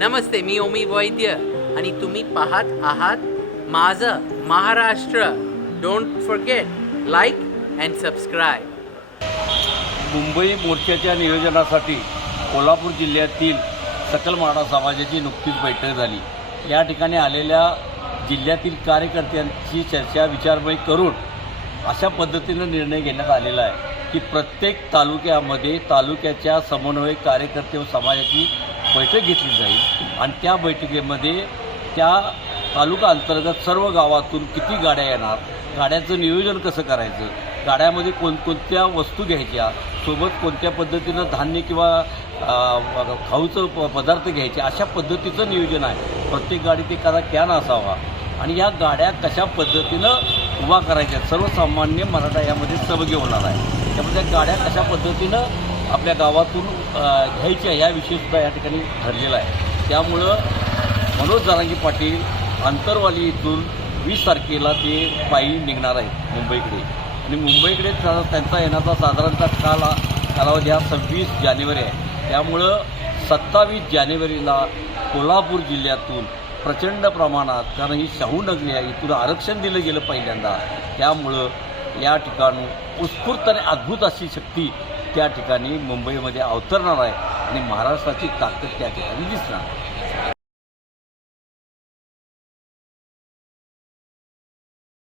नमस्ते, मी ओमी वैद्य आणि तुम्ही पाहत आहात माझं Maharashtra. Don't forget like and subscribe. Mumbai मोर्चाच्या नियोजनासाठी कोल्हापूर जिल्ह्यातील सकल मराठा समाजाची नुकतीच बैठक झाली. या ठिकाणी आलेल्या जिल्ह्यातील कार्यकर्त्यांची चर्चा विचारमय करून अशा पद्धतीनं निर्णय घेण्यात आलेला आहे की प्रत्येक तालुक्यामध्ये तालुक्याच्या समन्वयक कार्यकर्ते व समाजाची बैठक घेतली जाईल आणि त्या बैठकीमध्ये त्या तालुका अंतर्गत सर्व गावातून किती गाड्या येणार, गाड्याचं नियोजन कसं करायचं, गाड्यामध्ये कोणकोणत्या वस्तू घ्यायच्या, सोबत कोणत्या पद्धतीनं धान्य किंवा खाऊचं पदार्थ घ्यायचे, अशा पद्धतीचं नियोजन आहे. प्रत्येक गाडीत एखादा कॅन असावा आणि या गाड्या कशा पद्धतीनं उभा करायच्या, सर्वसामान्य मराठा यामध्ये सहभागी होणार आहे. त्यामुळे त्या गाड्या कशा पद्धतीनं आपल्या गावातून घ्यायच्या याविषयीसुद्धा या ठिकाणी ठरलेलं आहे. त्यामुळं मनोज जरांगे पाटील आंतरवाली इथून 20 तारखेला ते पायी निघणार आहेत मुंबईकडे आणि मुंबईकडे त्यांचा येण्याचा साधारणतः कालावधी हा 26 जानेवारी आहे. त्यामुळं 27 जानेवारीला कोल्हापूर जिल्ह्यातून प्रचंड प्रमाणात, कारण ही शाहू नगरी आहे, इथून आरक्षण दिलं गेलं पहिल्यांदा, त्यामुळं या ठिकाणी उत्स्फूर्त आणि अद्भुत अशी शक्ती त्या ठिकाणी मुंबईमध्ये अवतरणार आहे आणि महाराष्ट्राची ताकद त्या ठिकाणी दिसणार.